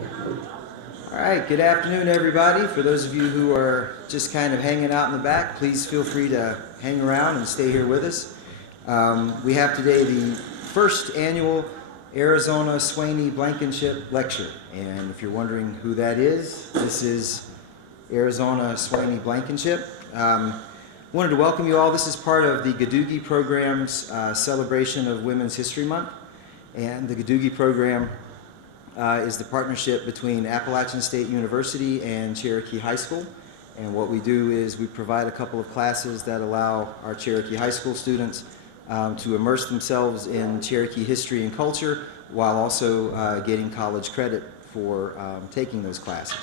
All right, good afternoon, everybody. For those of you who are just kind of hanging out in the back, please feel free to hang around and stay here with us. We have today the first annual Arizona Swaney Blankenship Lecture. And if you're wondering who that is, this is Arizona Swaney Blankenship. Wanted to welcome you all. This is part of the Gadoogie program's celebration of Women's History Month. And the Gadoogie program is the partnership between Appalachian State University and Cherokee High School. And what we do is we provide a couple of classes that allow our Cherokee High School students to immerse themselves in Cherokee history and culture while also getting college credit for taking those classes.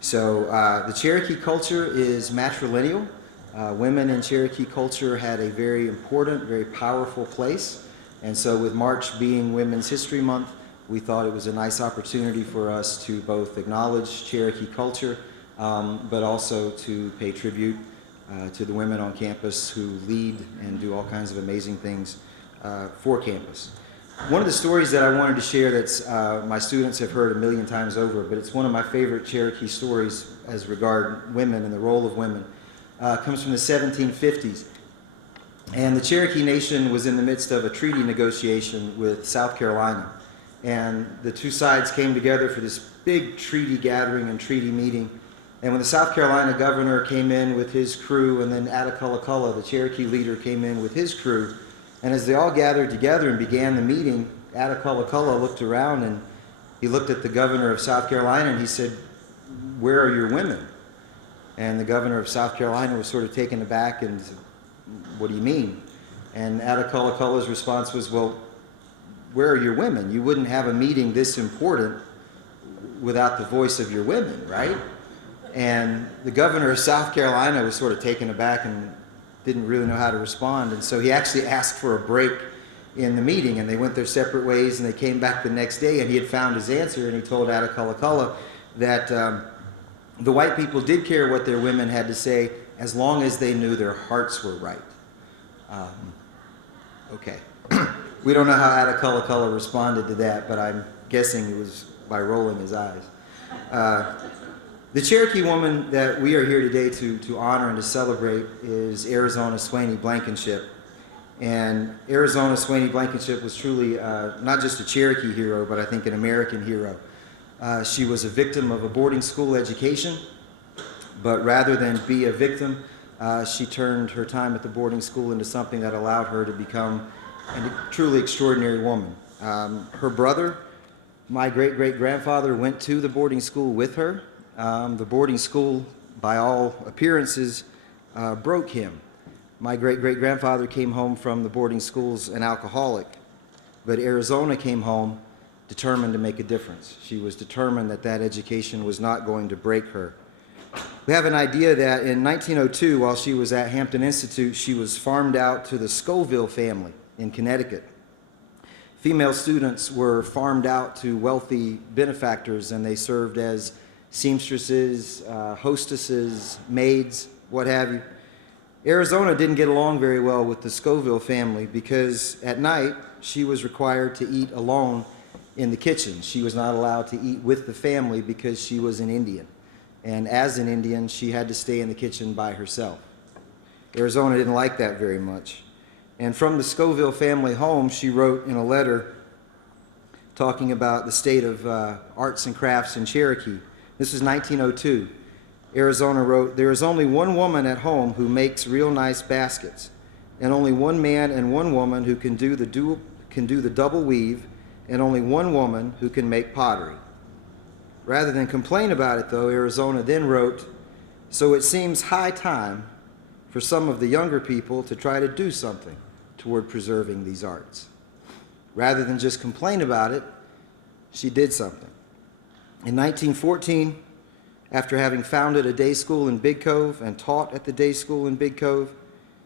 So the Cherokee culture is matrilineal. Women in Cherokee culture had a very important, very powerful place. And so with March being Women's History Month, we thought it was a nice opportunity for us to both acknowledge Cherokee culture, but also to pay tribute to the women on campus who lead and do all kinds of amazing things for campus. One of the stories that I wanted to share that's my students have heard a million times over, but it's one of my favorite Cherokee stories as regard women and the role of women, comes from the 1750s. And the Cherokee Nation was in the midst of a treaty negotiation with South Carolina. And the two sides came together for this big treaty gathering and treaty meeting. And when the South Carolina governor came in with his crew, and then Attacullaculla, the Cherokee leader, came in with his crew, and as they all gathered together and began the meeting, Attacullaculla looked around and he looked at the governor of South Carolina and he said, "Where are your women?" And the governor of South Carolina was sort of taken aback and said, "What do you mean?" And Attacullaculla's response was, "Well, where are your women? You wouldn't have a meeting this important without the voice of your women, right?" And the governor of South Carolina was sort of taken aback and didn't really know how to respond. And so he actually asked for a break in the meeting, and they went their separate ways, and they came back the next day, and he had found his answer, and he told Attacullaculla that the white people did care what their women had to say as long as they knew their hearts were right. Okay. We don't know how Attacullaculla responded to that, but I'm guessing it was by rolling his eyes. The Cherokee woman that we are here today to honor and to celebrate is Arizona Swaney Blankenship. And Arizona Swaney Blankenship was truly not just a Cherokee hero, but I think an American hero. She was a victim of a boarding school education, but rather than be a victim, she turned her time at the boarding school into something that allowed her to become a truly extraordinary woman. Her brother, my great-great-grandfather, went to the boarding school with her. The boarding school, by all appearances, broke him. My great-great-grandfather came home from the boarding schools an alcoholic, but Arizona came home determined to make a difference. She was determined that that education was not going to break her. We have an idea that in 1902, while she was at Hampton Institute, she was farmed out to the Scoville family in Connecticut. Female students were farmed out to wealthy benefactors, and they served as seamstresses, hostesses, maids, what have you. Arizona didn't get along very well with the Scoville family because at night she was required to eat alone in the kitchen. She was not allowed to eat with the family because she was an Indian. And as an Indian, she had to stay in the kitchen by herself. Arizona didn't like that very much. And from the Scoville family home, she wrote in a letter talking about the state of arts and crafts in Cherokee. This is 1902. Arizona wrote, "There is only one woman at home who makes real nice baskets, and only one man and one woman who can do the double weave, and only one woman who can make pottery." Rather than complain about it, though, Arizona then wrote, "So it seems high time for some of the younger people to try to do something toward preserving these arts." Rather than just complain about it, she did something. In 1914, after having founded a day school in Big Cove and taught at the day school in Big Cove,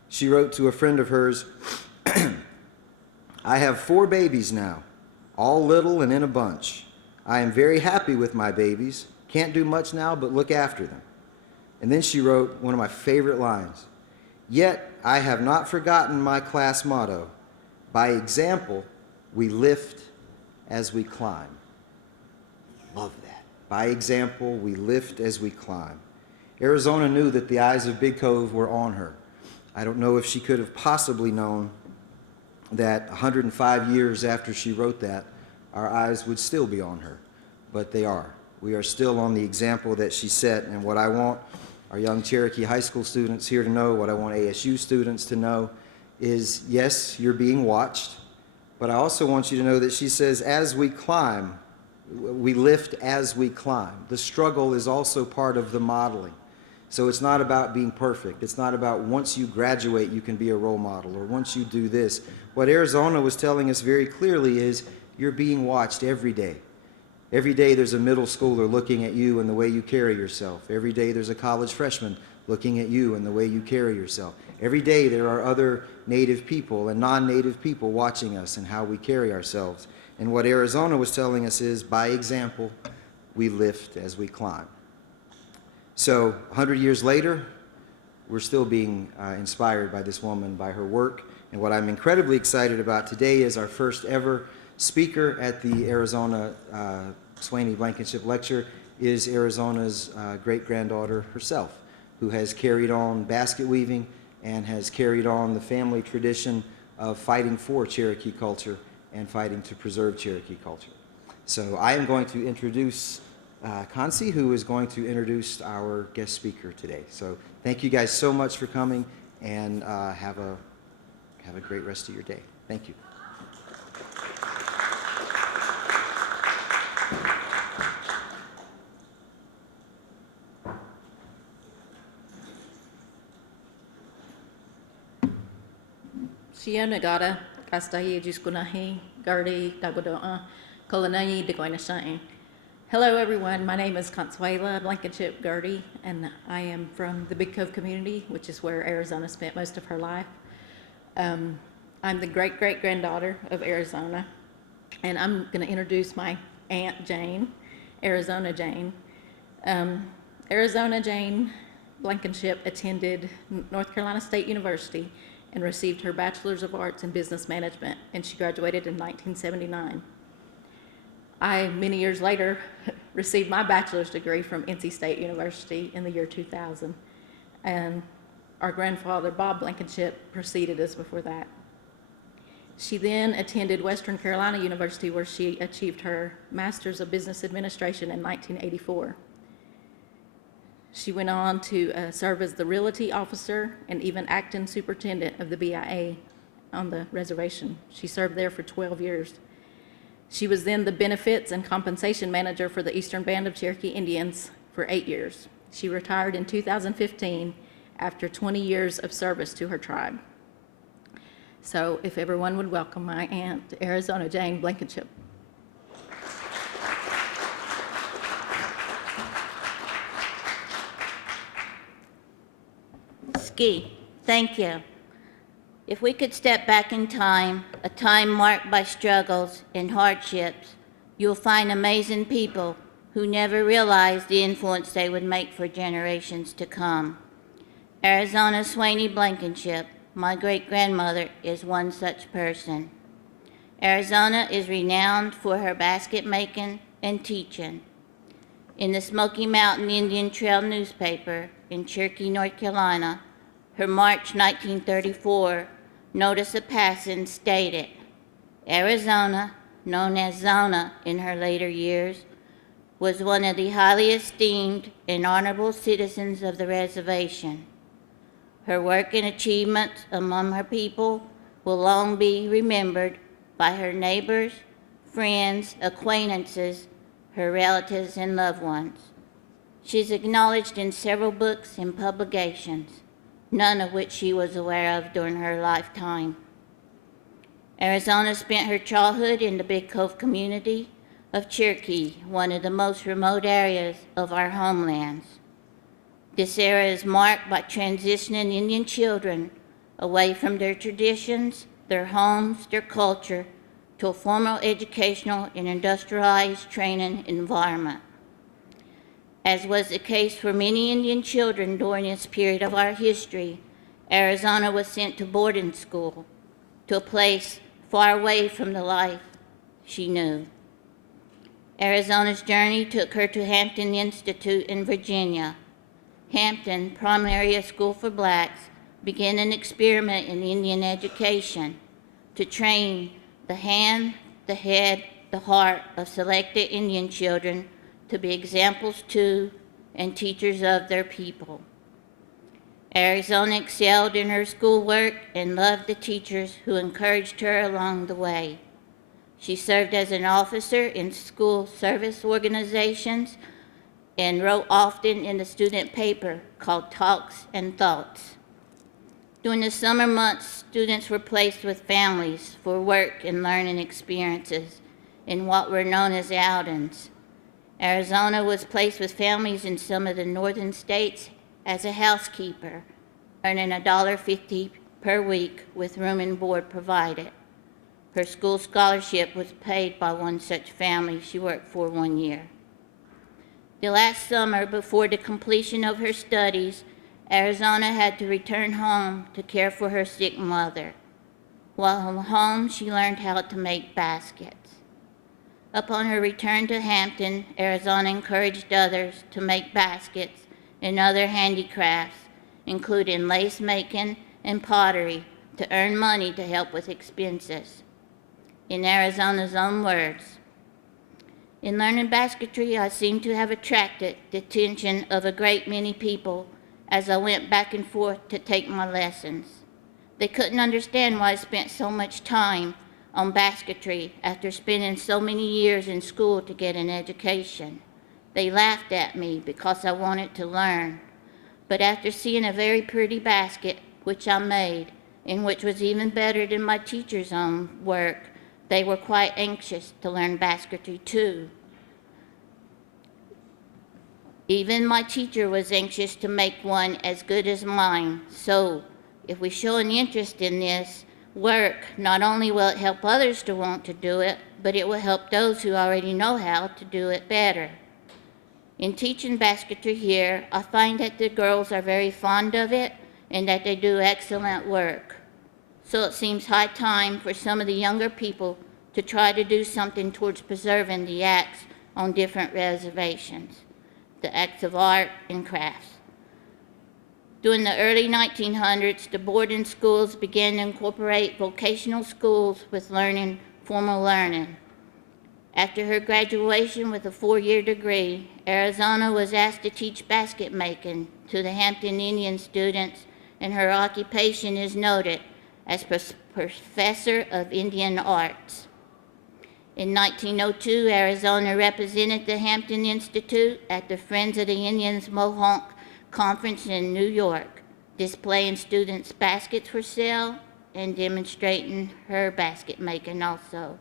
she wrote to a friend of hers, "I have 4 babies now, all little and in a bunch. I am very happy with my babies. Can't do much now but look after them." And then she wrote one of my favorite lines, "Yet I have not forgotten my class motto, by example we lift as we climb." love that. By example, we lift as we climb. Arizona knew that the eyes of Big Cove were on her. I don't know if she could have possibly known that 105 years after she wrote that, our eyes would still be on her, but they are. We are still on the example that she set, and what I want our young Cherokee High School students here to know, what I want ASU students to know is, yes, you're being watched, but I also want you to know that she says, as we climb, we lift as we climb. The struggle is also part of the modeling. So it's not about being perfect. It's not about once you graduate, you can be a role model, or once you do this. What Arizona was telling us very clearly is you're being watched every day. Every day there's a middle schooler looking at you and the way you carry yourself. Every day there's a college freshman looking at you and the way you carry yourself. Every day there are other Native people and non-Native people watching us and how we carry ourselves. And what Arizona was telling us is, by example, we lift as we climb. So 100 years later, we're still being inspired by this woman, by her work. And what I'm incredibly excited about today is our first ever speaker at the Arizona Swaney Blankenship Lecture is Arizona's great-granddaughter herself, who has carried on basket weaving and has carried on the family tradition of fighting for Cherokee culture and fighting to preserve Cherokee culture. So I am going to introduce Kansi, who is going to introduce our guest speaker today. So thank you guys so much for coming, and have a great rest of your day. Thank you. Sia Nagata, Kastahi Juskunahi, Gardi, Dagodoa, Kolanayi, Degoinashain. Hello everyone, my name is Consuela Blankenship Gardi, and I am from the Big Cove community, which is where Arizona spent most of her life. I'm the great-great-granddaughter of Arizona, and I'm going to introduce my Aunt Jane, Arizona Jane. Arizona Jane Blankenship attended North Carolina State University and received her Bachelor's of Arts in Business Management, and she graduated in 1979. I, many years later, received my bachelor's degree from NC State University in the year 2000, and our grandfather, Bob Blankenship, preceded us before that. She then attended Western Carolina University, where she achieved her Master's of Business Administration in 1984. She went on to serve as the realty officer and even acting superintendent of the BIA on the reservation. She served there for 12 years. She was then the benefits and compensation manager for the Eastern Band of Cherokee Indians for 8 years. She retired in 2015 after 20 years of service to her tribe. So if everyone would welcome my aunt, Arizona Jane Blankenship. Ski, thank you. If we could step back in time, a time marked by struggles and hardships, you'll find amazing people who never realized the influence they would make for generations to come. Arizona Swaney Blankenship, my great-grandmother, is one such person. Arizona is renowned for her basket making and teaching. In the Smoky Mountain Indian Trail newspaper in Cherokee, North Carolina, her March 1934 notice of passing stated, Arizona, known as Zona in her later years, was one of the highly esteemed and honorable citizens of the reservation. Her work and achievements among her people will long be remembered by her neighbors, friends, acquaintances, her relatives, and loved ones. She's acknowledged in several books and publications, none of which she was aware of during her lifetime. Arizona spent her childhood in the Big Cove community of Cherokee, one of the most remote areas of our homelands. This era is marked by transitioning Indian children away from their traditions, their homes, their culture, to a formal educational and industrialized training environment. As was the case for many Indian children during this period of our history, Arizona was sent to boarding school, to a place far away from the life she knew. Arizona's journey took her to Hampton Institute in Virginia. Hampton, primarily a school for blacks, began an experiment in Indian education to train the hand, the head, the heart of selected Indian children to be examples to and teachers of their people. Arizona excelled in her schoolwork and loved the teachers who encouraged her along the way. She served as an officer in school service organizations and wrote often in the student paper called Talks and Thoughts. During the summer months, students were placed with families for work and learning experiences in what were known as outings. Arizona was placed with families in some of the northern states as a housekeeper, earning $1.50 per week with room and board provided. Her school scholarship was paid by one such family she worked for 1 year. The last summer, before the completion of her studies, Arizona had to return home to care for her sick mother. While home, she learned how to make baskets. Upon her return to Hampton, Arizona encouraged others to make baskets and other handicrafts, including lace making and pottery, to earn money to help with expenses. In Arizona's own words, "In learning basketry, I seem to have attracted the attention of a great many people as I went back and forth to take my lessons. They couldn't understand why I spent so much time on basketry after spending so many years in school to get an education. They laughed at me because I wanted to learn. But after seeing a very pretty basket, which I made, and which was even better than my teacher's own work, they were quite anxious to learn basketry too. Even my teacher was anxious to make one as good as mine. So if we show an interest in this work, not only will it help others to want to do it, but it will help those who already know how to do it better. In teaching basketry here, I find that the girls are very fond of it and that they do excellent work. So it seems high time for some of the younger people to try to do something towards preserving the acts on different reservations, the acts of art and crafts." During the early 1900s, the boarding schools began to incorporate vocational schools with formal learning. After her graduation with a 4-year degree, Arizona was asked to teach basket making to the Hampton Indian students, and her occupation is noted as Professor of Indian Arts. In 1902, Arizona represented the Hampton Institute at the Friends of the Indians Mohawk Conference in New York, displaying students' baskets for sale and demonstrating her basket making also.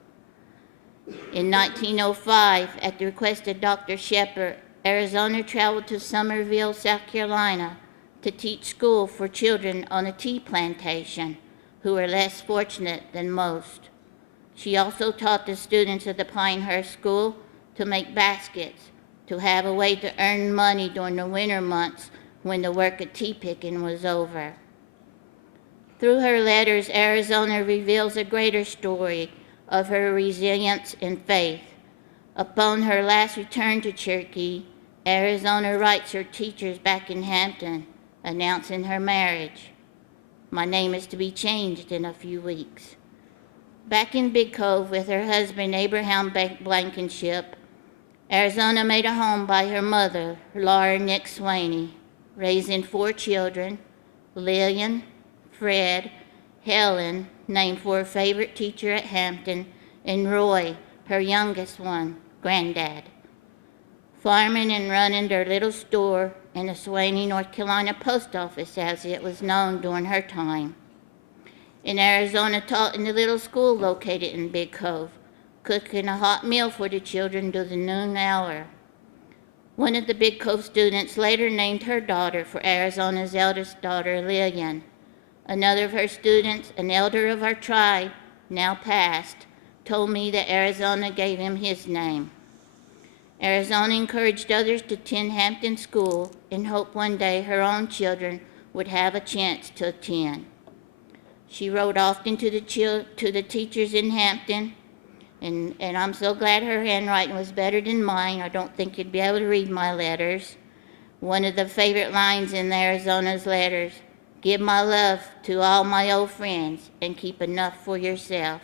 In 1905, at the request of Dr. Shepard, Arizona traveled to Summerville, South Carolina, to teach school for children on a tea plantation who were less fortunate than most. She also taught the students of the Pinehurst School to make baskets, to have a way to earn money during the winter months when the work of tea picking was over. Through her letters, Arizona reveals a greater story of her resilience and faith. Upon her last return to Cherokee, Arizona writes her teachers back in Hampton, announcing her marriage. "My name is to be changed in a few weeks." Back in Big Cove with her husband, Abraham Blankenship, Arizona made a home by her mother, Laura Nick Swaney, raising 4 children, Lillian, Fred, Helen, named for her favorite teacher at Hampton, and Roy, her youngest one, Granddad. Farming and running their little store and the Swaney, North Carolina post office, as it was known during her time. In Arizona, taught in the little school located in Big Cove, cooking a hot meal for the children during the noon hour. One of the Big Cove students later named her daughter for Arizona's eldest daughter, Lillian. Another of her students, an elder of our tribe, now passed, told me that Arizona gave him his name. Arizona encouraged others to attend Hampton School and hoped one day her own children would have a chance to attend. She wrote often to the teachers in Hampton And I'm so glad her handwriting was better than mine. I don't think you'd be able to read my letters. One of the favorite lines in Arizona's letters, give my love to all my old friends and keep enough for yourself.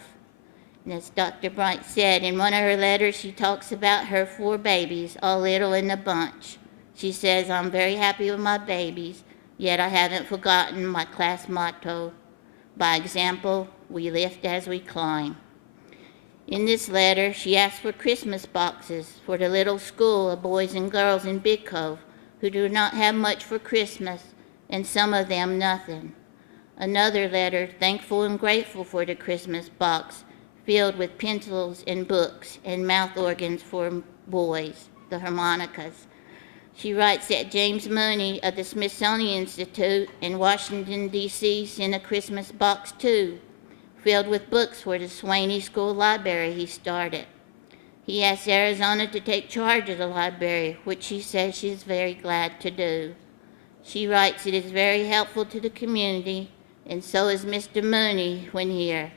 And as Dr. Bright said, in one of her letters, she talks about her 4 babies, all little in a bunch. She says, I'm very happy with my babies, yet I haven't forgotten my class motto. By example, we lift as we climb. In this letter, she asked for Christmas boxes for the little school of boys and girls in Big Cove who do not have much for Christmas, and some of them nothing. Another letter, thankful and grateful for the Christmas box, filled with pencils and books and mouth organs for boys, the harmonicas. She writes that James Mooney of the Smithsonian Institute in Washington, D.C. sent a Christmas box too, filled with books for the Swaney School Library he started. He asked Arizona to take charge of the library, which she says she is very glad to do. She writes it is very helpful to the community, and so is Mr. Mooney when here.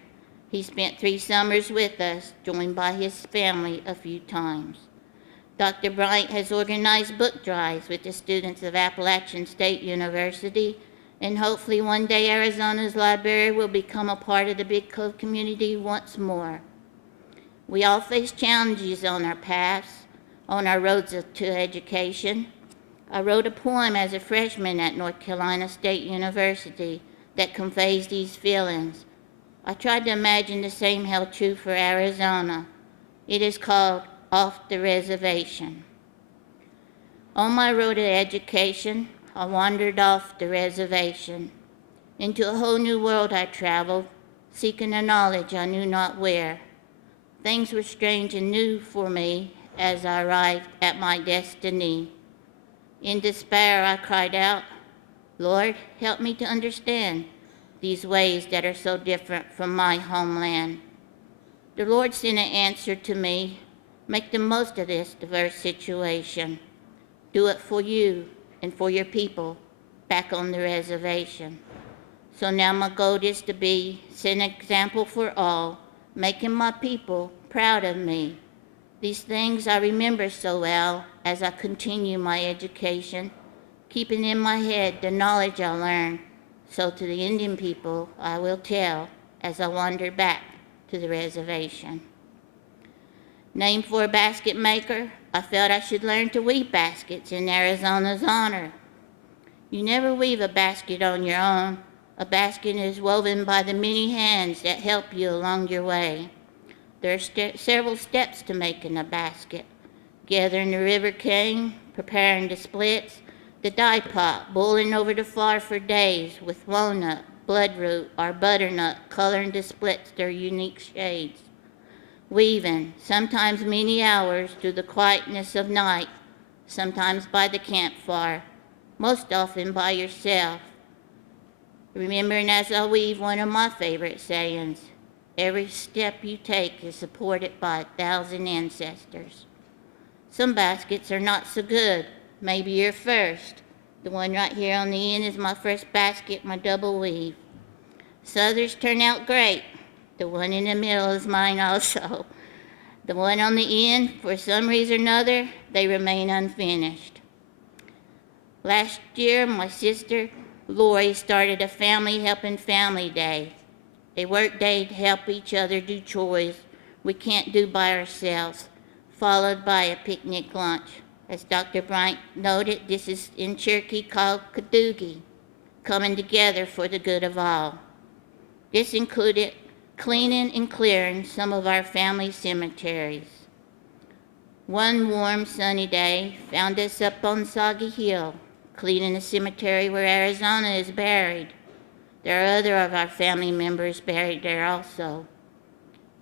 He spent 3 summers with us, joined by his family a few times. Dr. Bryant has organized book drives with the students of Appalachian State University, and hopefully one day Arizona's library will become a part of the Big Cove community once more. We all face challenges on our paths, on our roads to education. I wrote a poem as a freshman at North Carolina State University that conveys these feelings. I tried to imagine the same held true for Arizona. It is called Off the Reservation. On my road to education, I wandered off the reservation. Into a whole new world I traveled, seeking a knowledge I knew not where. Things were strange and new for me as I arrived at my destiny. In despair, I cried out, Lord, help me to understand these ways that are so different from my homeland. The Lord sent an answer to me. Make the most of this diverse situation. Do it for you and for your people back on the reservation. So now my goal is to set an example for all, making my people proud of me. These things I remember so well as I continue my education, keeping in my head the knowledge I learned. So to the Indian people I will tell as I wander back to the reservation. Named for a basket maker, I felt I should learn to weave baskets in Arizona's honor. You never weave a basket on your own. A basket is woven by the many hands that help you along your way. There are several steps to making a basket. Gathering the river cane, preparing the splits, the dye pot, boiling over the flour for days with walnut, bloodroot, or butternut coloring the splits their unique shades. Weaving, sometimes many hours through the quietness of night, sometimes by the campfire, most often by yourself. Remembering as I weave one of my favorite sayings, every step you take is supported by 1,000 ancestors. Some baskets are not so good. Maybe your first. The one right here on the end is my first basket, my double weave. So others turn out great. The one in the middle is mine also. The one on the end, for some reason or another, they remain unfinished. Last year, my sister, Lori, started a Family Helping Family Day, a work day to help each other do chores we can't do by ourselves, followed by a picnic lunch. As Dr. Bryant noted, this is in Cherokee called Kadoogie, coming together for the good of all. This included cleaning and clearing some of our family cemeteries. One warm, sunny day found us up on Soggy Hill, cleaning the cemetery where Arizona is buried. There are other of our family members buried there also.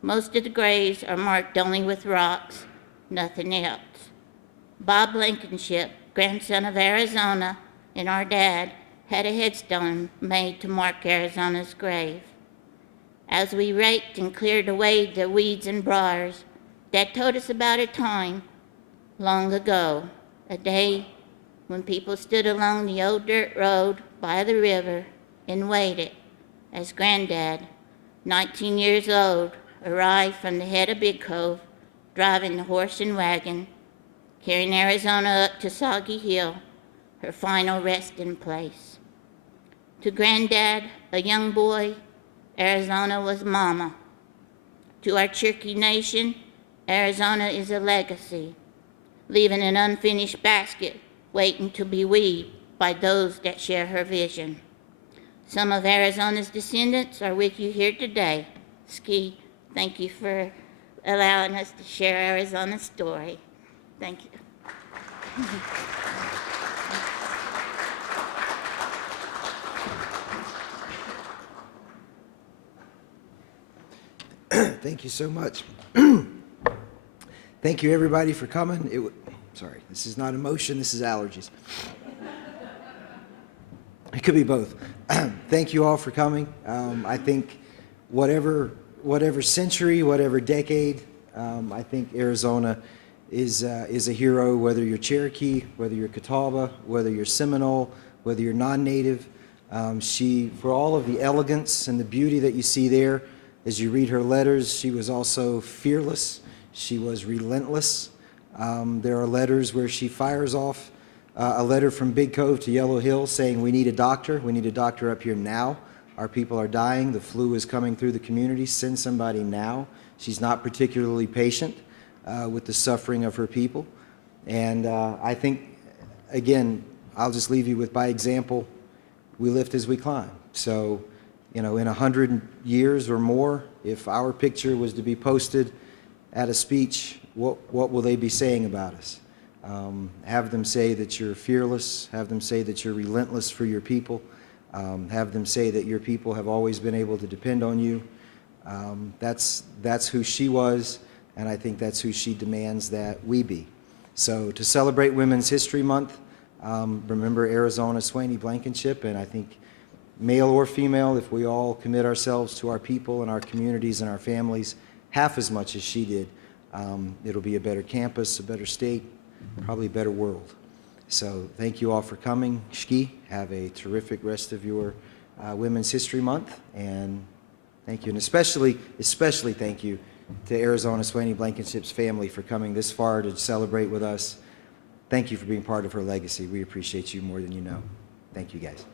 Most of the graves are marked only with rocks, nothing else. Bob Blankenship, grandson of Arizona, and our dad had a headstone made to mark Arizona's grave. As we raked and cleared away the weeds and briars, Dad told us about a time long ago, a day when people stood along the old dirt road by the river and waited as Granddad, 19 years old, arrived from the head of Big Cove, driving the horse and wagon, carrying Arizona up to Soggy Hill, her final resting place. To Granddad, a young boy, Arizona was Mama. To our Cherokee Nation, Arizona is a legacy, leaving an unfinished basket waiting to be weaved by those that share her vision. Some of Arizona's descendants are with you here today. Ski, thank you for allowing us to share Arizona's story. Thank you. Thank you so much. Thank you, everybody, for coming. Sorry, this is not emotion, this is allergies. It could be both. Thank you all for coming. I think whatever century, whatever decade, I think Arizona is a hero, whether you're Cherokee, whether you're Catawba, whether you're Seminole, whether you're non-native. For all of the elegance and the beauty that you see there, as you read her letters, she was also fearless. She was relentless. There are letters where she fires off a letter from Big Cove to Yellow Hill saying, we need a doctor. We need a doctor up here now. Our people are dying. The flu is coming through the community. Send somebody now. She's not particularly patient with the suffering of her people. And I think, again, I'll just leave you with, by example, we lift as we climb. So, in 100 years or more, if our picture was to be posted at a speech, what will they be saying about us? Have them say that you're fearless. Have them say that you're relentless for your people. Have them say that your people have always been able to depend on you. That's who she was, and I think that's who she demands that we be. So to celebrate Women's History Month, remember Arizona Swaney Blankenship, and I think male or female, if we all commit ourselves to our people and our communities and our families half as much as she did, it'll be a better campus, a better state, probably a better world. So thank you all for coming. Shki, have a terrific rest of your Women's History Month, and thank you. And especially thank you to Arizona Swaney Blankenship's family for coming this far to celebrate with us. Thank you for being part of her legacy. We appreciate you more than you know. Thank you, guys.